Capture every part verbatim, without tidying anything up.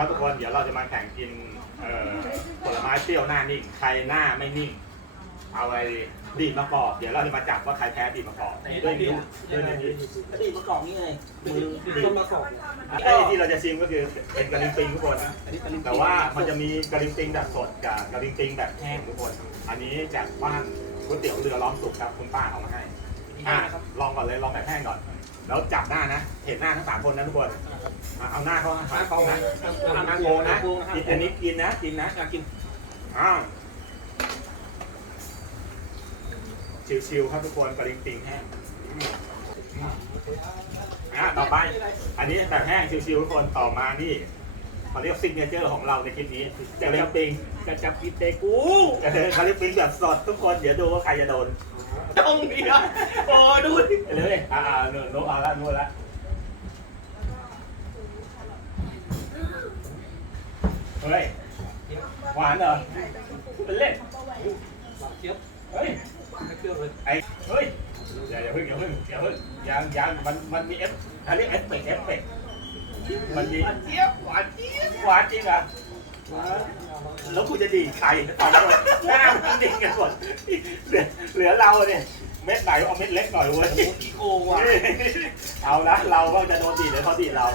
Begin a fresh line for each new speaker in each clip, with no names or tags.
ครับทุกคนเดี๋ยวเราจะมาแข่งกินผลไม้เปรี้ยวหน้านิ่งใครหน้าไม่นิ่งเอาอะไรดีมะกอกเดี๋ยวเราจะมาจับว่าใครแพ้ดีมะกอกด้วยนิ้วด้วยนิ้ว
ดีมะกอกนี่ไงมือต้นมะกอก
ไอ้ที่เราจะชิมก็คือเป็นกะลิงปิงทุกคนนะแต่ว่ามันจะมีกะลิงปิงแบบสดกับกะลิงปิงแบบแห้งทุกคนอันนี้จากบ้านก๋วยเตี๋ยวเรือล้อมสุกครับคุณป้าเอามาให้อ่ะลองก่อนเลยลองแบบแห้งก่อนแล้วจับหน้านะเห็นหน้าทั้งสามคนนะทุกคนเอาหน้าเขาหาเขานะหน้าโกงนะกินอันนี้กินนะกินนะกินอ้าวชิวๆครับทุกคนกะลิงปิงแห้งอ่ะต่อไปอันนี้แบบแห้งชิวๆทุกคนต่อมานี่เขาเรียกซิกเนเจอร์ของเราในคลิปนี้กะลิงปิงจะจับกินเตกูกะลิงปิงแบบสดทุกคนเดี๋ยวดูว่าใครจะโดน
ต้องมีอ่ะโอ้ดูดิ
เลยอ่าโน้ตเอาละโน้ตละเฮ้ยหวานเหรอเป็นเล่นเฮ้ยไอ้เฮ้ยอย่าอย่าเพิ่งอย่าเพิ่งอย่าเพิ่งยังยังมันมันมีเอฟเขาเรียกเอฟเฟกต์เอฟเฟกต์มันมีหวานเจี๊ยบหวานเจี๊ยบหวานจริงอ่ะแล้วคุณจะดีใครตอนนี้หน้ามันดิ่งกันหมดเหลือเหลือเราเนี่ยเม็ดไหนเอาเม็ดเล็กหน่อยเว้ยอีโก้ว่ะเอาละเราก็จะโดนดีเดี๋ยวเขาดีเรา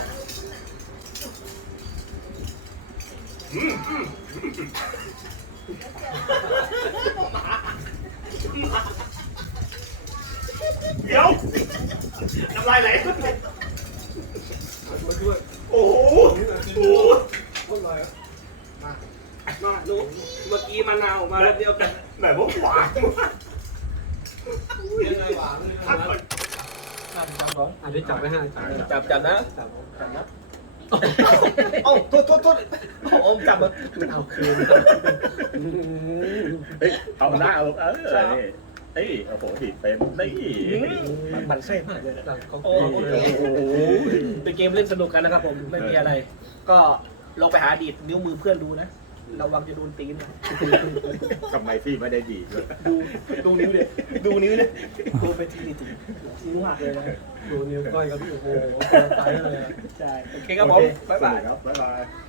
เดี๋ยวน้ำลายไหลโอ้โหโอ้โห
มามาลูกเมื่อกี้มะนาวมาเดียวกัน
แบบว่าหวาน
ยังไงหวานเลยนะจับจับร้อนอันนี้จับไม่ให้จับจับนะจับจับนะโอ้โทษโทษโทษโอ้จับมันเอาคืน
เฮ้ยเอาหน้าเอาเออนี่เฮ้ยโอ้โหผิดเต็มนี่
มันเส้นมากเลยเขาโอ้โหเป็นเกมเล่นสนุกกันนะครับผมไม่มีอะไรก็ลองไปหาดีดนิ้วมือเพื่อนดูนะระวังจะโดนตีน
ทำไมพี่ไม่ได้ดีด้วย
ดูดูนิ้วเลยดูนิ้วเลยโดนไปทีนี่นิ้วหักเลยนะดูนิ้วก้อยกับพี่โอ้โหตายเลยใช่โอเคครับผมบ๊ายบาย
ครับบ๊ายบาย